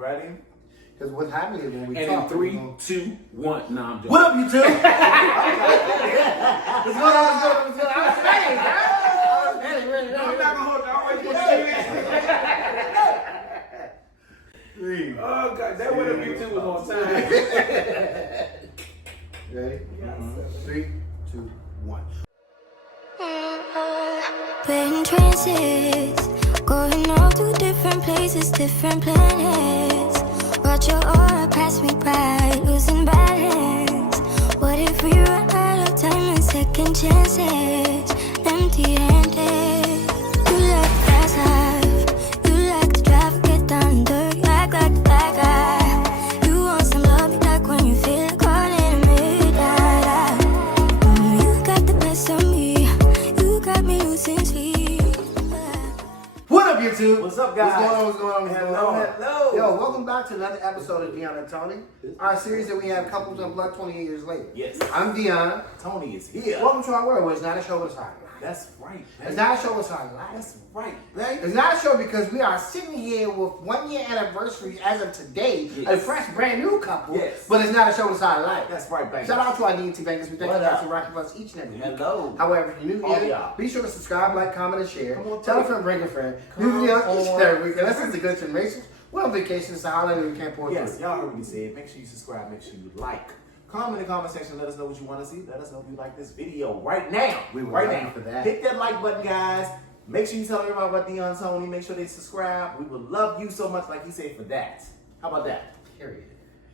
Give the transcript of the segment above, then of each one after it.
Ready? Because what's happening is when we And talk. in 3, 2, 1. Nah, I'm joking. What up, you two? What's going on? I was ready, bro. I'm not gonna hold you. I'm waiting for you. Oh, God. That What Up You Two was on time. Ready? 3, 2, 1. We're in trances, going all to different places, different planets. Watch your aura pass me by, losing balance. What if we run out of time and second chances? Empty-handed. You like fast life, you like to drive, get down dirty, act like the bad guy. You want some love, like when you feel caught in midnight. You got the best of me, you got me losing sleep. What up, YouTube? What's up, guys? What's going on? Hello. Yo, welcome back to another episode of Dion and Tony, our series that we have Couples Unplugged 28 years later. Yes. I'm Dion. Tony is here. Welcome to our world where it's not a show, it's our life. That's right. It's not a show, it's our life. That's right, baby. It's not a show because we are sitting here with 1 year anniversary as of today, a fresh, brand new couple. Yes. But it's not a show, it's our life. That's right, baby. Shout out to our DNT Bangers. We thank you What guys up? for rocking with us each and every week. Hello. However, if you're new Oh, here, yeah. be sure to subscribe, like, comment, and share. Come on, Tell a baby. friend, bring a friend. Come New videos each on. and every week. And listen to good information. We're on vacation, so holiday we can't pour Yes, through. y'all heard me say it. Make sure you subscribe. Make sure you like. Comment in the comment section. Let us know what you want to see. Let us know if you like this video right now. We would right love now. you for that. Hit that like button, guys. Make sure you tell everybody about Dion Tony. Make sure they subscribe. We would love you so much, like he said, for that. How about that? Period.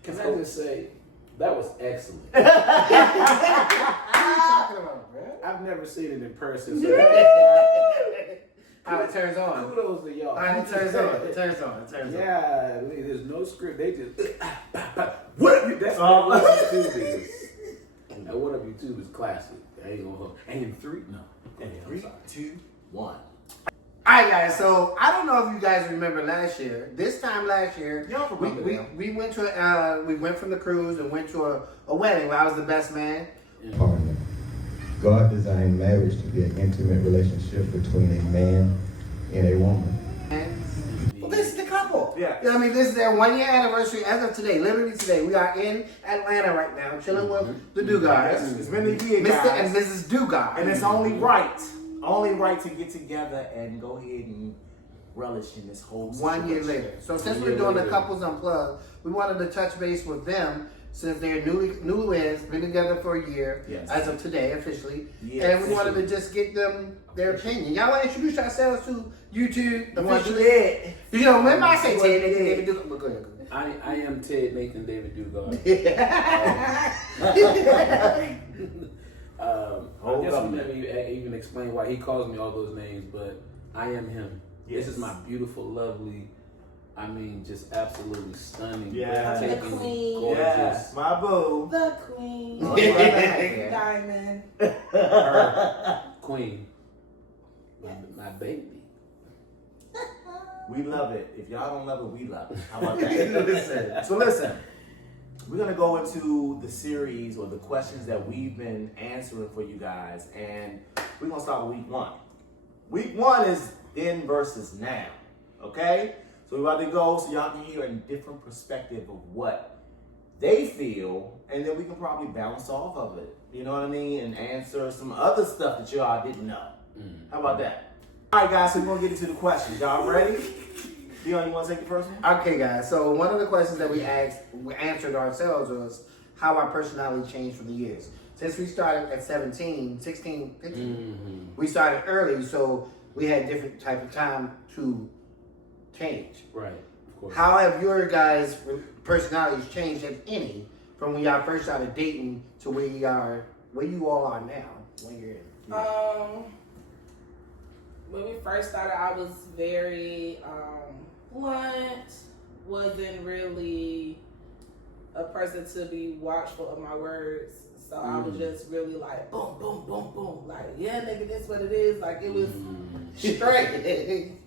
Can I just say, that was excellent. What are you talking about, bro? I've never seen it in person. So How it turns on. kudos to y'all. How it turns on. It turns on. It turns on. Yeah, there's no script. They just what up you? That's what What Up You Two is. And What Up You Two is classic. I ain't gonna hold. And in 3, no. And I'm 3, sorry. 2, 1. Alright guys, so I don't know if you guys remember last year. This time last year, Y'all remember them. we went to we went from the cruise and went to a wedding where I was the best man. partner. God designed marriage to be an intimate relationship between a man and a woman. Well, this is the couple. Yeah. You know what I mean? This is their 1 year anniversary as of today. Literally today. We are in Atlanta right now, chilling with the Dugars. It's been a year, Mr. guys. and Mrs. Dugars. And it's only right to get together and go ahead and relish in this whole 1 year situation. later. So since 1 we're year doing the later. Couples Unplugged, we wanted to touch base with them since they're newlyweds, been together for a year, Yes. as of today officially. Yes. And we wanted to just get them their opinion. Y'all want to introduce yourselves to YouTube You want to do officially? that? You know, remember I say You Ted, wanna do David that? Dugars. Go ahead. I am Ted Nathan David Dugars. I Hold guess up, we man. never even explain why he calls me all those names, but I am him. Yes. This is my beautiful, lovely, I mean, just absolutely stunning, Yeah. breathtaking, The queen. gorgeous, Yes, my boo. The queen. Diamond. her queen, my baby. We love it. If y'all don't love it, we love it. How about that? So listen, we're gonna go into the series or the questions that we've been answering for you guys, and we're gonna start with week 1. Week 1 is then versus now. Okay? So we're about to go so y'all can hear a different perspective of what they feel, and then we can probably bounce off of it. You know what I mean? And answer some other stuff that y'all didn't know. How about that? All right, guys, so we're going to get into the questions. Y'all ready? Dion, you want to take the first one? Okay, guys. So one of the questions that we answered ourselves was how our personality changed from the years. Since we started at 17, 16, 15, we started early, so we had different type of time to change. Right, of course. How have your guys' personalities changed, if any, from when y'all first started dating to where you all are now? When you're in. When we first started, I was very blunt. Wasn't really a person to be watchful of my words. So I was just really like boom, boom, boom, boom. Like, yeah, nigga, this what it is. Like it was straight.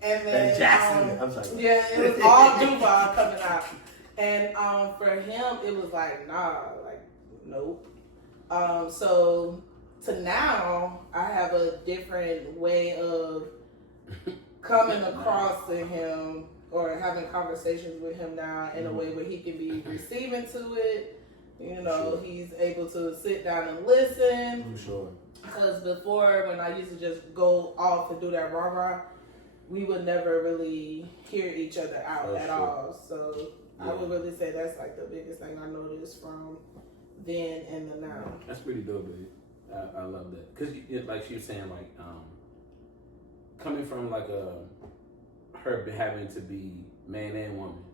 And then Jackson. I'm sorry. yeah, it was all Duval coming out. And for him, it was like, nah, like, nope. So to now, I have a different way of coming across to him or having conversations with him now in a way where he can be receiving to it. You know, he's able to sit down and listen. I'm sure. Because before, when I used to just go off and do that rah-rah, we would never really hear each other out at all. So I would really say that's like the biggest thing I noticed from then and the now. That's pretty dope, babe. I love that. Because like she was saying, like, coming from like her having to be man and woman,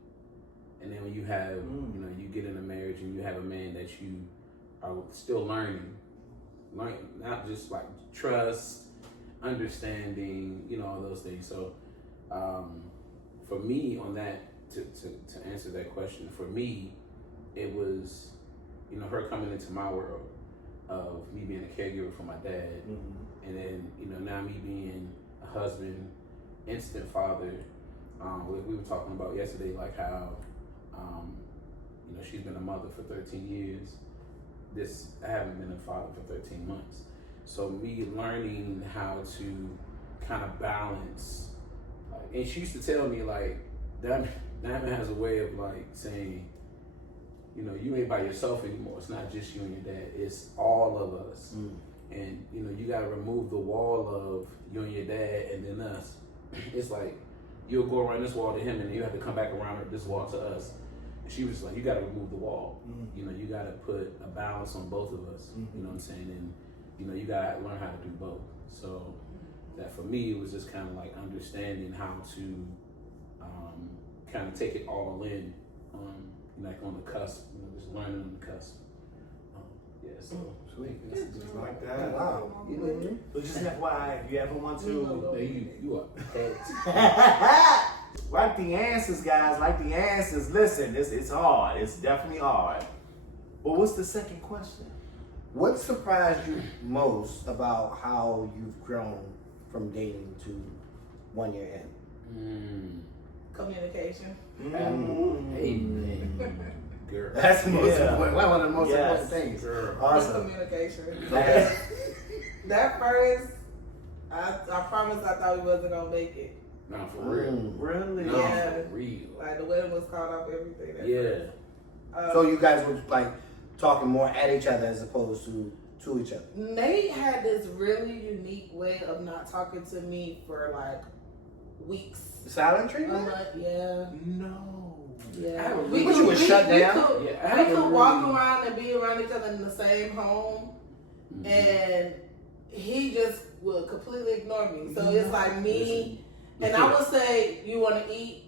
and then when you have, you know, you get in a marriage and you have a man that you are still learning, not just like trust, understanding, you know, all those things. So for me on that, to answer that question, for me, it was, you know, her coming into my world of me being a caregiver for my dad, and then, you know, now me being a husband, instant father. We were talking about yesterday, like how, you know, she's been a mother for 13 years. I haven't been a father for 13 months. So me learning how to kind of balance, and she used to tell me, like, that man has a way of like saying, you know, you ain't by yourself anymore. It's not just you and your dad. It's all of us. And, you know, you got to remove the wall of you and your dad and then us. It's like, you'll go around this wall to him and then you have to come back around this wall to us. And she was like, you got to remove the wall. You know, you got to put a balance on both of us. You know what I'm saying? And, you know, you got to learn how to do both. So that for me, it was just kind of like understanding how to kind of take it all in, like on the cusp, you know, just learning on the cusp. Yeah, so Sweet. Just like that. Oh, wow. You know what I mean? But just FYI, if you ever want to, you are. like the answers, guys. Like the answers. Listen, it's hard. It's definitely hard. But what's the second question? What surprised you most about how you've grown from dating to 1 year in? Communication. Amen. Girl. That's the most Yeah. important. One of the most Yes. important things. Girl. Awesome. Communication. Okay. That first, I promise I thought we wasn't gonna make it. Not for real. Really? No, Yeah. for real. Like the wedding was called off, everything. That Yeah. first. So you guys were like talking more at each other as opposed to each other. Nate had this really unique way of not talking to me for like weeks. Silent A treatment? month, yeah. No. Yeah. But you was shut down? Yeah, I We haven't could walk really- around and be around each other in the same home, and he just would completely ignore me. So it's like me, and I would say, "You want to eat?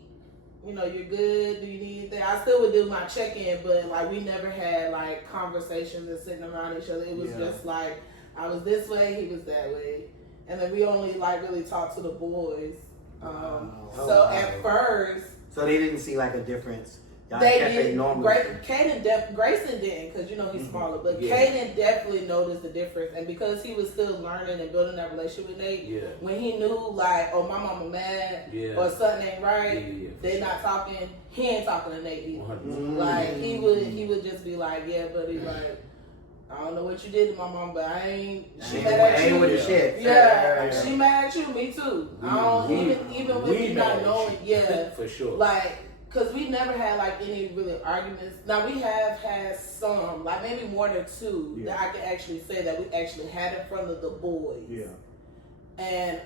You know, you're good. Do you need anything?" I still would do my check-in, but like we never had like conversations and sitting around each other. It was just like I was this way, he was that way, and then we only like really talked to the boys. So at first. So they didn't see like a difference. Y'all They kept it did. normal. Grayson didn't, because you know he's smaller. But Kaden definitely noticed the difference, and because he was still learning and building that relationship with Nate, when he knew like, oh, my mama mad or something ain't right, they not talking. He ain't talking to Nate either. Like he would just be like, yeah, buddy, like I don't know what you did to my mom, but I ain't. She mad at you. With the shit. Yeah, she mad at you. Me too. I don't even with me not knowing. Yeah, for sure. Like. Cause we never had like any really arguments. Now we have had some, like maybe one or two that I can actually say that we actually had in front of the boys. Yeah. And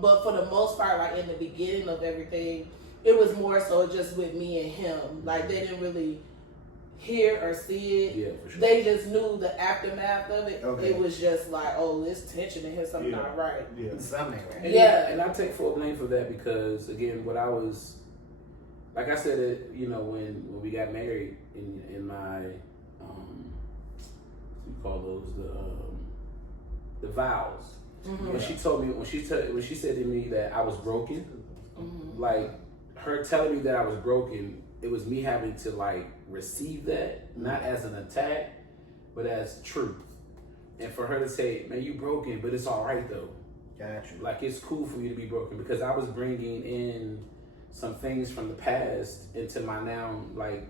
but for the most part, like in the beginning of everything, it was more so just with me and him. Like they didn't really hear or see it. Yeah, for sure. They just knew the aftermath of it. Okay. It was just like, oh, there's tension in here, something not right. Yeah. Something right. And I take full blame for that because again, what I was. Like I said, you know, when we got married in my, what do you call those, the vows. When she told me, when she said to me that I was broken, like her telling me that I was broken, it was me having to like receive that, not as an attack, but as truth. And for her to say, man, you broken, but it's all right though. Gotcha. Like it's cool for you to be broken because I was bringing in some things from the past into my now, like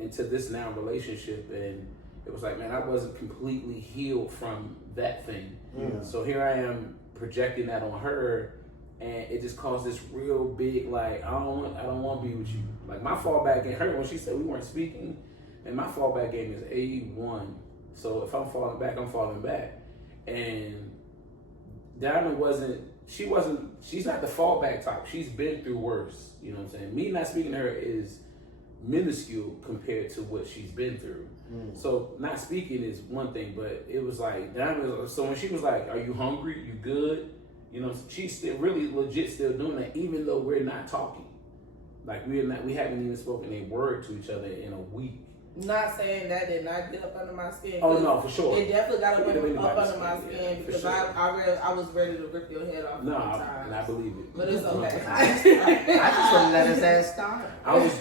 into this now relationship, and it was like, man, I wasn't completely healed from that thing. So here I am projecting that on her, and it just caused this real big like I don't want to be with you. Like my fallback game, her when she said we weren't speaking, and my fallback game is A1. So if I'm falling back, I'm falling back. And Diamond she's not the fallback type. She's been through worse. You know what I'm saying? Me not speaking to her is minuscule compared to what she's been through. So not speaking is one thing, but it was like Diamond. So when she was like, "Are you hungry? You good?" You know, she's still really legit still doing that, even though we're not talking. Like we haven't even spoken a word to each other in a week. Not saying that did not get up under my skin. Oh no, for sure. It definitely got up under my skin, skin because sure. I was ready to rip your head off. No, and I believe it. But it's okay. I just want to let his ass start. I was.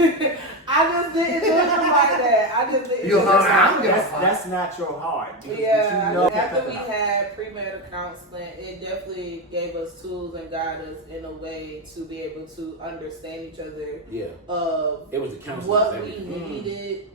I just didn't do him like that. I just didn't. That's not your heart. Yeah, You know after we had premarital counseling, it definitely gave us tools and guided us in a way to be able to understand each other. Yeah. Of it was the counseling. What we needed.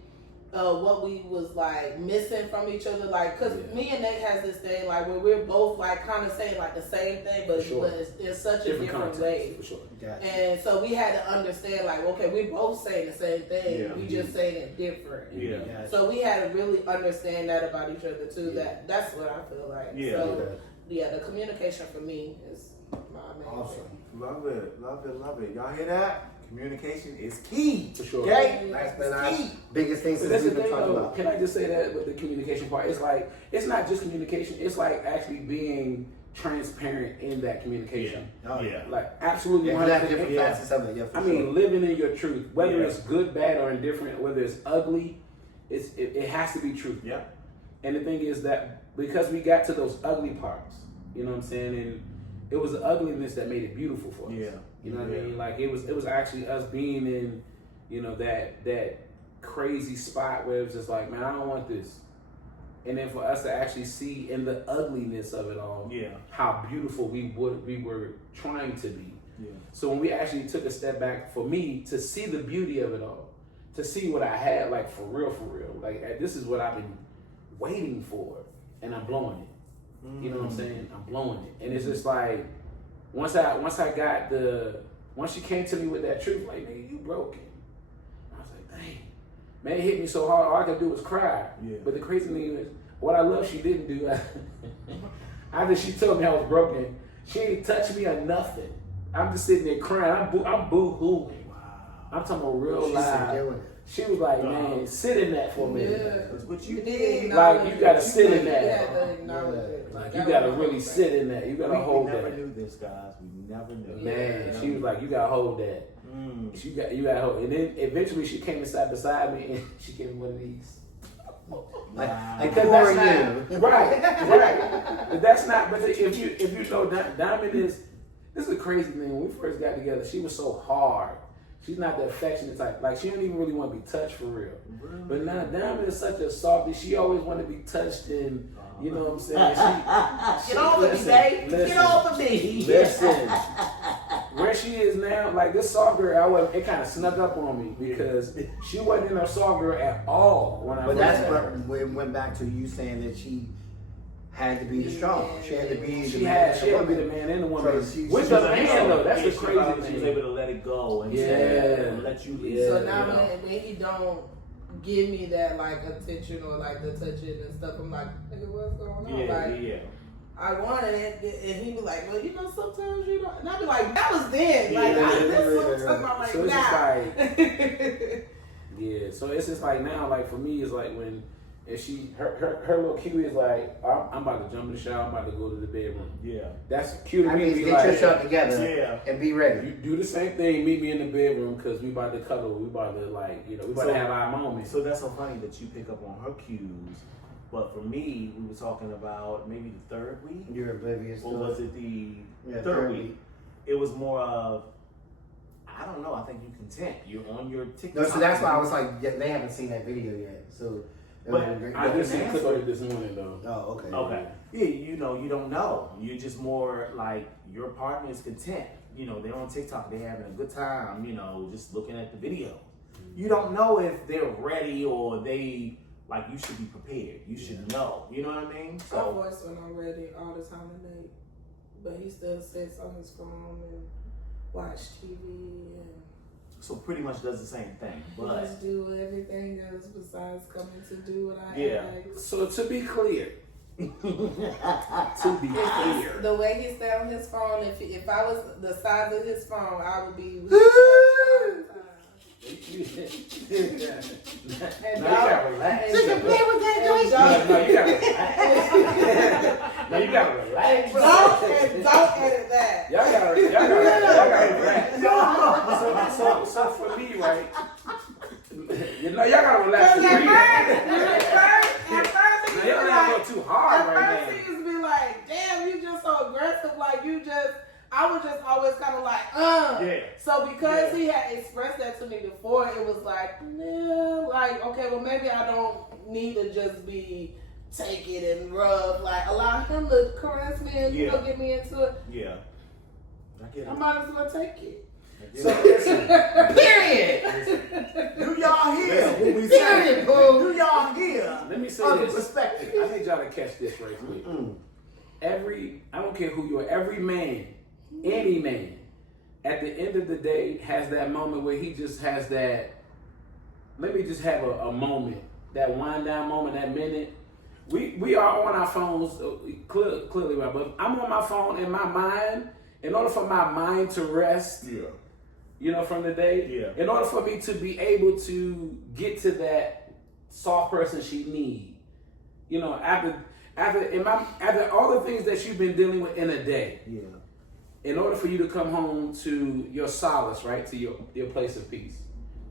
What we was like missing from each other, like, cause me and Nate has this thing like where we're both like kind of saying like the same thing, but, but it's in such a different way. For sure. Gotcha. And so we had to understand like, okay, we're both saying the same thing, Yeah. we just saying it different. Yeah. Gotcha. So we had to really understand that about each other too. That's what I feel like. Yeah. So the communication for me is my main Awesome. thing. Love it, love it, love it. Y'all hear that? Communication is key. For sure. Okay? That's been our biggest thing But since that's the we've been thing, talking though. about. Can I just say that with the communication part? It's like it's not just communication. It's like actually being transparent in that communication. Oh, yeah. Like absolutely. Yeah, you have different 100%. facets of it. Yeah, for I sure. mean, living in your truth, whether Yeah. it's good, bad, or indifferent, whether it's ugly, it has to be truth. Yeah. And the thing is that because we got to those ugly parts, you know what I'm saying, and it was the ugliness that made it beautiful for us. Yeah. You know what Yeah. I mean? Like it was actually us being in, you know, that crazy spot where it was just like, man, I don't want this. And then for us to actually see in the ugliness of it all, Yeah. how beautiful we were trying to be. Yeah. So when we actually took a step back, for me to see the beauty of it all, to see what I had, like for real, like this is what I've been waiting for, and I'm blowing it. You know what I'm saying? I'm blowing it, and it's just like once she came to me with that truth, like, nigga, you broken. I was like, dang, man, it hit me so hard. All I could do was cry. Yeah. But the crazy thing is, what I love she didn't do. After she told me I was broken, she ain't touched me or nothing. I'm just sitting there crying. I'm boo-hooing. Wow. I'm talking about real She's loud. doing it. She was like, man, sit in that for a minute. Yeah. That's what you You did. did. Like, you gotta sit in You that. had to acknowledge it. Like, you gotta really sit in that. You gotta hold We never that. knew this, guys. We never knew. Man, Yeah. she was like, you gotta hold that. You gotta hold. And then eventually she came and sat beside me and she gave me one of these. Like Because for that's you. not right. But that's not. But if you know, Diamond is. This is a crazy thing. When we first got together, she was so hard. She's not the affectionate type. Like she don't even really want to be touched for real. Really? But now Diamond is such a softie. She always want to be touched and you know what I'm saying. She, Get off of me, babe. Get off of me. Listen. Where she is now, like this soft girl, it kind of snuck up on me because she wasn't in her soft girl at all when I But first that's met what her. we went back to you saying that she had to be the strong. She had to be the She man. had to be the man and the woman. So she- With she the was man though, that's the She crazy was thing. able to let it go and Yeah. let you Yeah. So now you know. when he don't give me that like attention or like the touching and stuff, I'm like, nigga, what's going on? Like, Yeah. I wanted it, and he be like, well, you know, sometimes you don't. And I be like, that was then. Yeah, Like, yeah, this sometimes I'm like, So it's just nah. like, yeah. So it's just like now, like for me, it's like when and she her little cue is like, I'm about to jump in the shower, I'm about to go to the bedroom. Yeah. That's cute to I me. mean, Be get like, yourself together Yeah. and be ready. you do the same thing. Meet me in the bedroom because we about to cuddle. We about to we about to have our moments. So that's so funny that you pick up on her cues. But for me, we were talking about maybe the third week. You're oblivious. Or to was it the Yeah, third week? It was more of, I don't know, I think you're content. You're on your TikTok. No, so that's why I was like, yeah, they haven't seen that video yet. So, it But would've been great. I just see a answer. clip of it this morning though. Oh, okay. Okay. Yeah, you don't know. You're just more like your partner is content. They're on TikTok, they're having a good time, just looking at the video. You don't know if they're ready or they, like, you should be prepared. You should know. You know what I mean? My voice when I'm ready all the time today. but he still sits on his phone and watch TV and So pretty much does the same thing, he but just do everything else besides coming to do what I Yeah. ask. So to be clear, The way he stay on his phone, if I was the size of his phone, I would be. And No, you gotta relax. So you can play with that joint. No, you gotta relax. No, you gotta relax. Don't edit that. Y'all gotta relax. So for me, right? You know, y'all gotta relax. At first, Now, y'all not go too hard right now. he used to be like, damn, you just so aggressive. Like, I was just always kind of like, Yeah. So because he had expressed that to me before, it was like, nah, like, okay, well, maybe I don't need to just be take it and rub. Like, allow him to caress me and, Yeah. get me into it. yeah. I get it. I might as well take it. So listen, Period. Do y'all hear what we Period, saying? Pooh. Do y'all hear let me say other this. perspectives? I need y'all to catch this right quick. I don't care who you are, every man, any man, at the end of the day has that moment where he just has that, let me just have a moment, that wind down moment, that minute. We are on our phones, clearly, right? But I'm on my phone in my mind, in order for my mind to rest, from the day, in order for me to be able to get to that soft person she need, after all the things that you've been dealing with in a day, in order for you to come home to your solace, right, to your place of peace,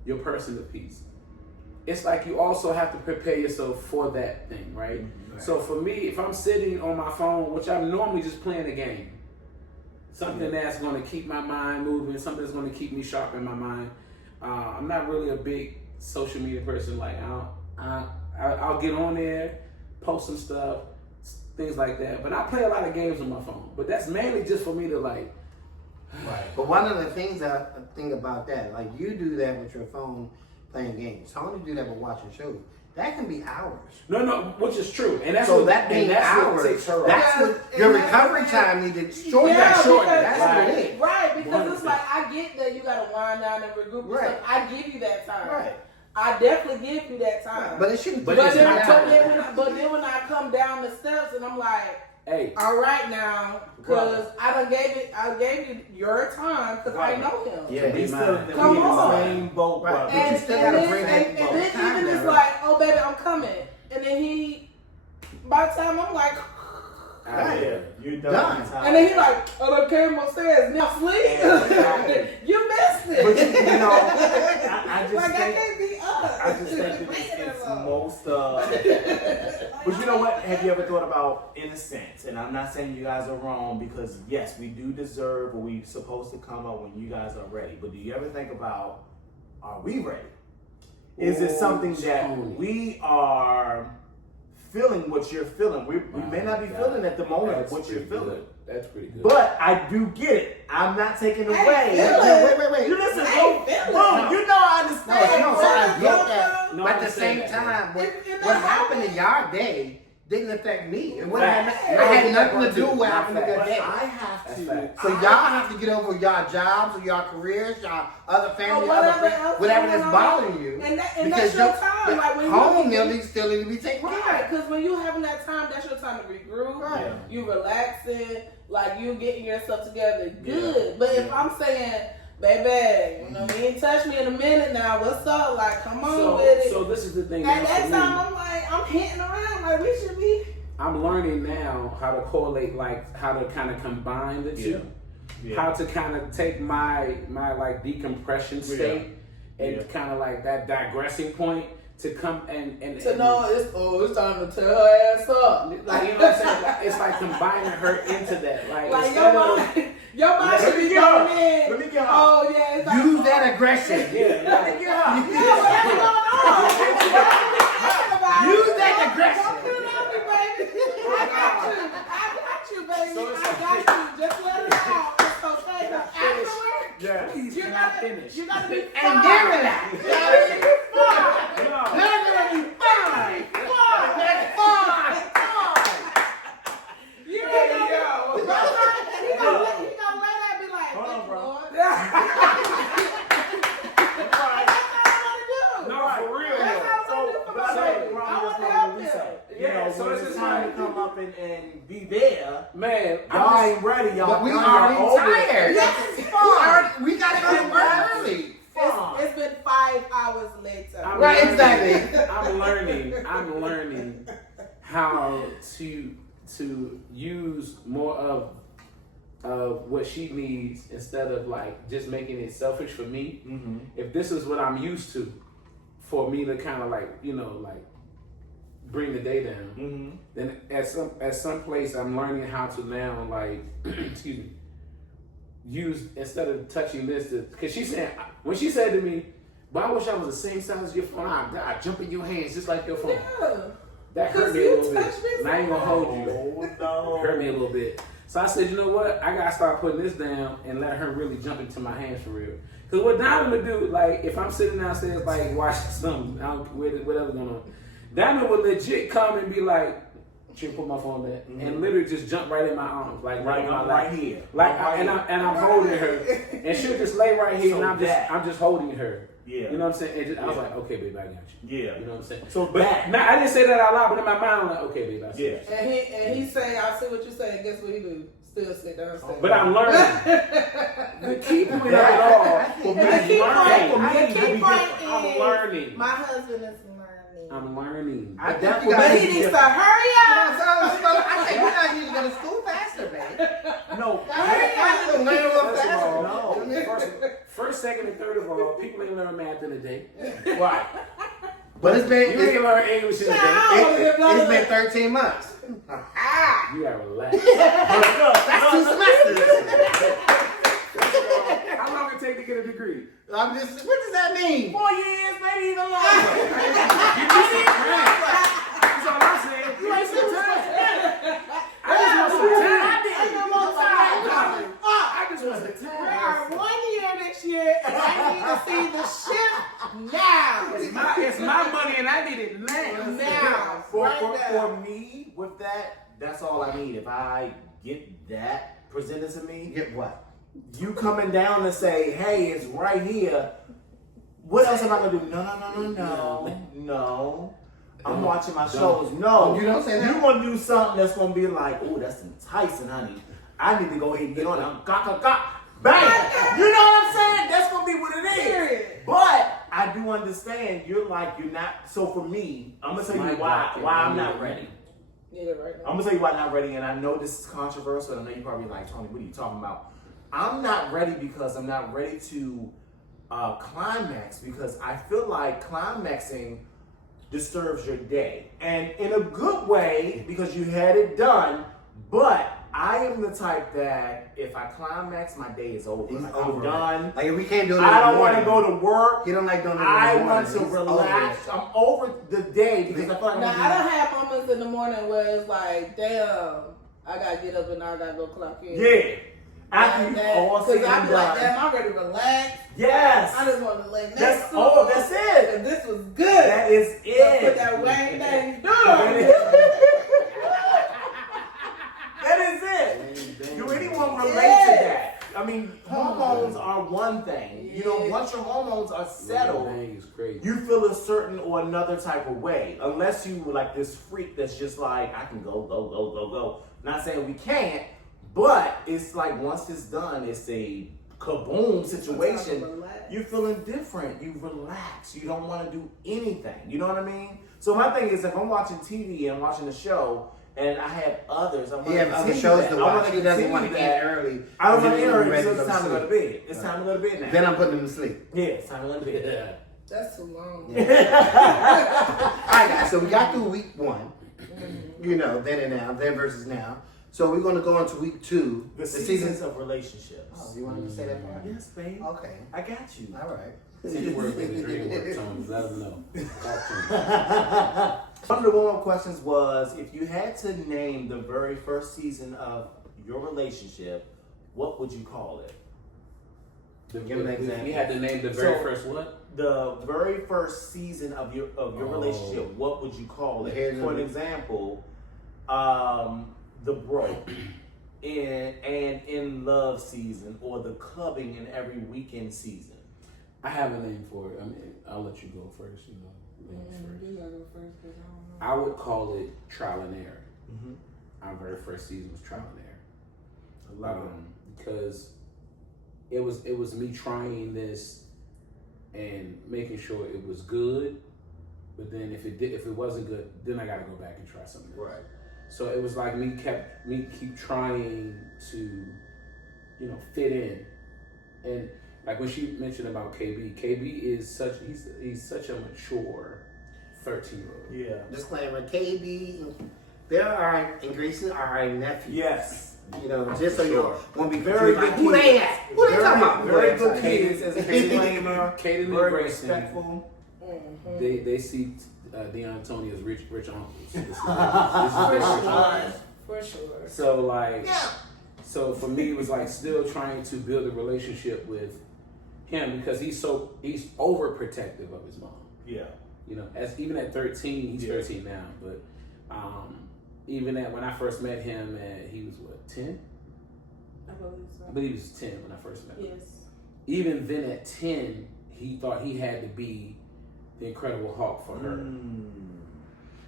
your person of peace, it's like you also have to prepare yourself for that thing, right? So for me, if I'm sitting on my phone, which I'm normally just playing a game, something that's going to keep my mind moving, something that's going to keep me sharp in my mind. I'm not really a big social media person. Like I'll get on there, post some stuff, things like that. But I play a lot of games on my phone. But that's mainly just for me to like. Right. But one of the things I think about that, like you do that with your phone playing games. Tony do that with watching shows. That can be hours. No, which is true, and that's So what that being and that's hours, what takes her off. that's what your recovery time needed shorten. Yeah, Shorten. because- That's what it is. Right, because it's 100%. like, I get that you got to wind down and regroup. and Right. stuff. I give you that time. Right. I definitely give you that time. But it shouldn't. But But it's then, not but then when I come down the steps and I'm like, Hey, all right now, because I gave you your time because I Right. know him. Yeah. We still Come in the on. same boat, Right. brother. But you And, still and gotta then, bring that and then time even it's down. like, oh baby, I'm coming. And then by the time I'm like, Yeah, you're Done. done. and then he like, oh, I came upstairs, now sleep. Exactly. You missed it. But I just like I think can't be up. I just think that it's most. But you know what? Have you ever thought about, in a sense, and I'm not saying you guys are wrong, because yes, we do deserve, or we're supposed to come up when you guys are ready. But do you ever think about, are we ready? Is it something that Tony. we are feeling what you're feeling? We may not be feeling at the moment That's what you're pretty feeling. good. That's pretty good. But I do get it. I'm not taking away. Wait. You listen, I bro. ain't feeling Bro, it. you know I understand. No, so I get that. No, but I at the same understand that. time, what It happened in your day didn't affect me. It wouldn't have, I had nothing to do with what happened in But your day. I have That's to. fact. So y'all have to get over y'all jobs or y'all careers, y'all other family, Or other whatever friends, else whatever going that's on. bothering you. And because that's your time. Like when you home, they'll still need to be taken care Right, of. because when you having that time, that's your time to regroup. Right. Yeah. You relaxing, like you getting yourself together good. But if I'm saying, baby, you ain't touched me in a minute now, what's up? Like, come on with it. So this is the thing. At now that for time, me. I'm like, I'm hitting around, like we should be. I'm learning now how to correlate, like how to kind of combine the two. Yeah. How to kind of take my like decompression state and Yeah. kind of like that digressing point to come and To know it's time to tell her ass up. like, you know what I'm saying? Like, it's like combining her into that. Like, Like instead your of, mind, your mind Let should me be get her. going in. Let me get her. Oh yeah, it's like, Use that aggression. Yeah. Yeah, whatever going on. Use that aggression. Don't put it on me, baby. I got you, baby. So it's I got you. Just let it out. It's okay. But afterward, Yeah. please, you can I gotta, finish? you gotta be And fine. then relax. No. Then it'll be fine. That's fine. You ain't gonna, and be there. Man, Y'all ain't ready. Y'all. But we y'all already over it. tired. Yes, We got to go to work early. It's been 5 hours later. Right, exactly. I'm learning how to use more of what she needs instead of like just making it selfish for me. Mm-hmm. If this is what I'm used to, for me to kind of like like bring the day down, Mm-hmm. then at some place I'm learning how to now like excuse me, use instead of touching this because she said when she said to me, "But I wish I was the same size as your phone. I'd jump in your hands just like your phone." Yeah. That hurt me a little bit. And I ain't gonna hold you. Oh, no. Hurt me a little bit. So I said, you know what? I gotta start putting this down and let her really jump into my hands for real. Cause what Diamond would do, like if I'm sitting downstairs like watching something, I don't whatever's going on, Diamond would legit come and be like, "She put my phone there," and literally just jump right in my arms, like right in my lap. Right here. Like right and I'm holding her, and she'll just lay right here, So and I'm just holding her. Yeah. You know what I'm saying? And just, I was like, okay, baby, I got you. Yeah. You know what I'm saying? So But that. now, I didn't say that out loud, but in my mind, I'm like, okay, baby, I see. Yeah. And he say, "I see what you say." Guess what he do? Still sit downstairs. But I'm learning. The key point of it all for me The is key learning. point- me, the key be point different. I'm is learning. my husband is learning. I'm learning. I That think you would But guys he be needs to different. hurry up. I think you guys need to go to school faster, man. No. I need to learn a little First of faster. all, No. first, second, and third of all, people ain't learn math in a day. Right. But it's been You ain't learn English in a day. it's been 13 months. You gotta relax. That's 2 semesters. How long it take to get a degree? What does that mean? 4 years, maybe even longer. That's all I'm saying. You ain't some time. I just want some time. I just want some We time. are 1 year this year, and I need to see the shift now. It's my money and I need it now. Now. For now. me, with that, that's all I need. If I get that presented to me, Get what? you coming down and say, "Hey, it's right here." What else am I gonna do? No. I'm watching my shows. No, You don't say that. You're gonna do something that's gonna be like, "Oh, that's enticing, honey. I need to go ahead and get on it." Bang! You know what I'm saying? That's gonna be what it is. Period. But I do understand you're not. So for me, I'm gonna tell you why I'm not ready. Yeah, right now. I'm gonna tell you why I'm not ready, and I know this is controversial. And I know you're probably like, "Tony, what are you talking about?" I'm not ready because I'm not ready to climax, because I feel like climaxing disturbs your day, and in a good way because you had it done. But I am the type that if I climax, my day is over. It's Like, over. I'm done. Like if we can't do it in I the don't want to morning. go to work. He don't like doing it in the I morning. want to He's relax. over I'm over the day because I feel like Now, I'm I don't have moments in the morning where it's like, damn, I gotta get up and I gotta go clock in. yeah. After you all Because said I and be like, done. damn, I'm ready to relax. Yes. I just want to lay next That's to all. him. That's it. And this was good. That is it. Put that Wayne thing That is down. That is it. Do anyone relate to that? I mean, hormones are one thing. You know, once your hormones are settled, Is crazy. you feel a certain or another type of way. Unless you were like this freak that's just like, I can go. Not saying we can't, but it's like once it's done, it's a kaboom situation. You're feeling different. You relax. You don't want to do anything. You know what I mean? So my thing is, if I'm watching TV and watching a show, and I have others, I want He to have other continue shows that. to I wanna watch. He doesn't want to continue eat that. early. I don't want to Then enter he's it ready until it's time to go to bed. It's time to go to bed now. Then I'm putting him to sleep. Yeah, it's time to go to bed. Yeah. That's too long. All right, guys. So we got through week 1. You know, then and now, then versus now. So we're going to go into week 2. The seasons of relationships. Oh, you wanted to say that part? Yes, babe. Okay. I got you. All right. Teamwork and dream work, Tony. Let us know. Talk to me. One of the warm-up questions was, if you had to name the very first season of your relationship, what would you call it? Give an example. We had to name the very So- first what? The very first season of your Oh. relationship, what would you call it? Here's For an a- example, the broke and in love season, or the clubbing and every weekend season. I have a name for it. I mean, I'll let you go first. You know, ladies first. You gotta go first, 'cause I don't know. I would call it trial and error. Mm-hmm. our very first season was trial and error. I love it. Because it was me trying this and making sure it was good, but then if it wasn't good, then I gotta go back and try something else. Right. So it was like me keep trying to, fit in, and like when she mentioned about KB is he's such a mature 13-year-old. Yeah. Disclaimer: KB, there are Grayson are our nephews. Yes. Just so you Sure. won't be Very confused. good Who they kids. at? Who they talking about? Very good Katie- kids as a disclaimer. Katie and Very Grayson, respectful. they see D'Antonia's rich uncles. This is For sure. So so for me it was like still trying to build a relationship with him because he's overprotective of his mom. Yeah. As even at 13, he's Yeah. 13 now, but even when I first met him, he was 10? I believe so. I believe he was 10 when I first met him. Yes. Even then at 10, he thought he had to be the Incredible Hulk for her.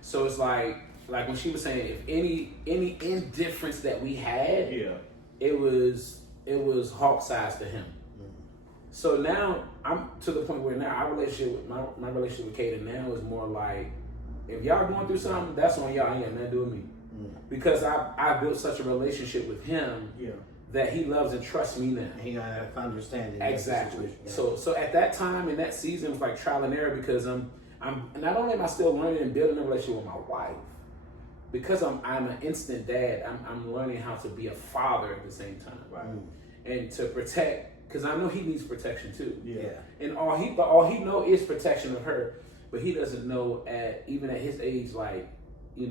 So it's like when she was saying, if any indifference that we had, Yeah. it was Hulk size to him. So now I'm to the point where now our relationship with my relationship with Kaden now is more like, if y'all going through something, that's on y'all. Ain't got nothing to do with me. Because I built such a relationship with him that he loves and trusts me now. He gotta understand it. Exactly. So at that time in that season it was like trial and error because I'm not only am I still learning and building a relationship with my wife, because I'm an instant dad, I'm learning how to be a father at the same time. Right. And to protect, because I know he needs protection too. Yeah. And all he know is protection of her, but he doesn't know even at his age, like, he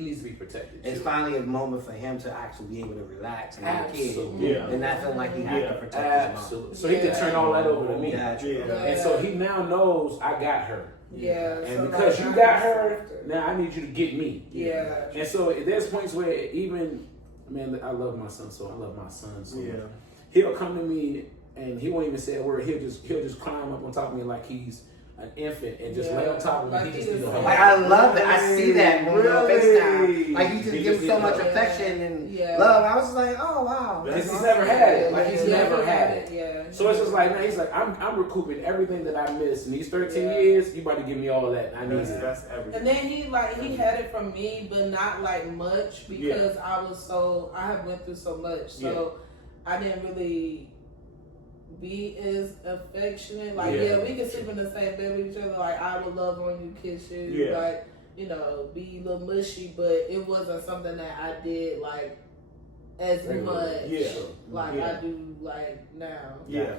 needs to be protected. It's too. finally a moment for him to actually be able to relax and have a kid. Absolutely. Yeah. And not feel like he has to protect his mom. Absolutely. So he can turn all that over to me. Gotcha. Yeah. And so he now knows I got her. Yeah. And so because like, you I got can her, accept it. now I need you to get me. Yeah. And so there's points where I love my son, so I love my son so much. Yeah. He'll come to me and he won't even say a word. He'll just climb up on top of me like he's an infant and just lay on top of me. Like He just he needs is a hug. Like, I love that. I see that on your Really? FaceTime. Like, he just He gives just so needs much love. affection and Yeah. love. I was just like, oh, wow. That's He's never had it. Like he's Yeah, never he had had it. Yeah. So it's just like, now he's like, I'm recouping everything that I missed in these 13 Yeah. years. You about to give me all of that. I need it. That's everything. And then he had it from me, but not like much because I have went through so much, so I didn't really be as affectionate. Like we can sleep in the same bed with each other. Like I would love on you, kiss you, like be a little mushy, but it wasn't something that I did like as much. Like I do like now. Yeah.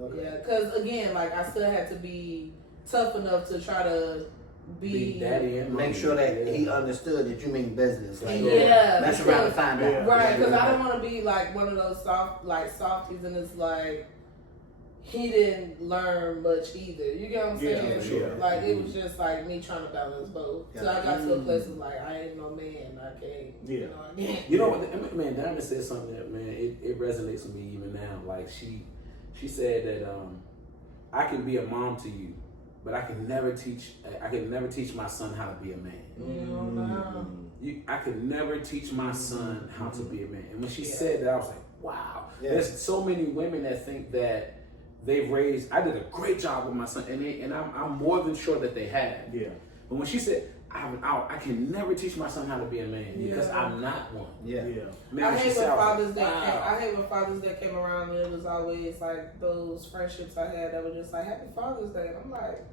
Okay. Yeah, because again, like I still had to be tough enough to try to be daddy and Make mommy. sure that he understood that you mean business. Like, Yeah, that's because- around the time Yeah. that. right, because I don't want to be like one of those softies, and it's like he didn't learn much either. You get what I'm saying? Yeah, sure. Like it was just like me trying to balance both. So I got to a place of like I ain't no man. I can't. Yeah. I can't. You know what, man, Diamond said something that, man, it resonates with me even now. Like she said that I can be a mom to you, but I can never teach my son how to be a man. No. I could never teach my son how to be a man. And when she said that, I was like, wow. Yeah. There's so many women that think that I did a great job with my son, and I'm more than sure that they have. Yeah. But when she said, I can never teach my son how to be a man because I'm not one. Yeah. Yeah. Man, I she hate said, when I was Father's like, Day came. wow. I hate when Father's Day came around and it was always like those friendships I had that were just like Happy Father's Day. And I'm like,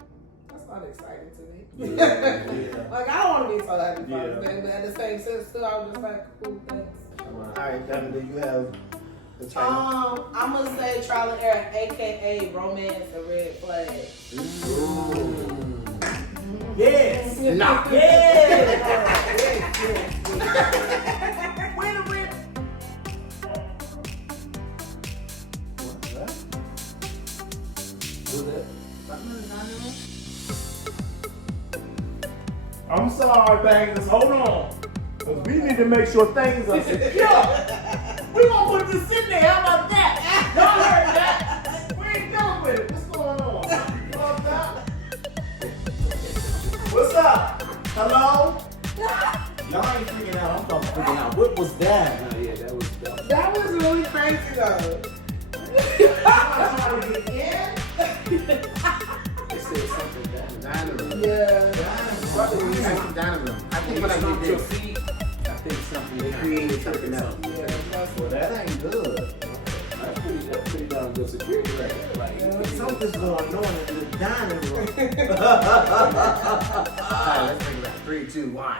that's not exciting to me. Yeah. Like I don't want to be so Happy Yeah. Father's Day, but at the same sense too, I was just like, cool, thanks. All right, Devin, do you have the title? I'm gonna say Trial and Error, aka Romance and Red Flag. Yes. Nah. Wait a minute. Who's that? I'm sorry, bangers. Hold on. 'Cause we need to make sure things are secure. We gonna put this in there. How about that? Y'all heard that? We ain't dealing with it. What's going on? You know that? What's up? Hello? Y'all ain't freaking out. I'm fucking freaking out. What was that? No, yeah, that was. That was really crazy though. trying to get in. They said something down. Dining room. Yeah. Dining room. I think When what you I stomped your did this. feet, I think something They created something else. Yeah, that's Well, that ain't good. That's pretty darn good security right there. Like, Something's going on in the dining room. All right, let's bring it back. 3, 2, 1.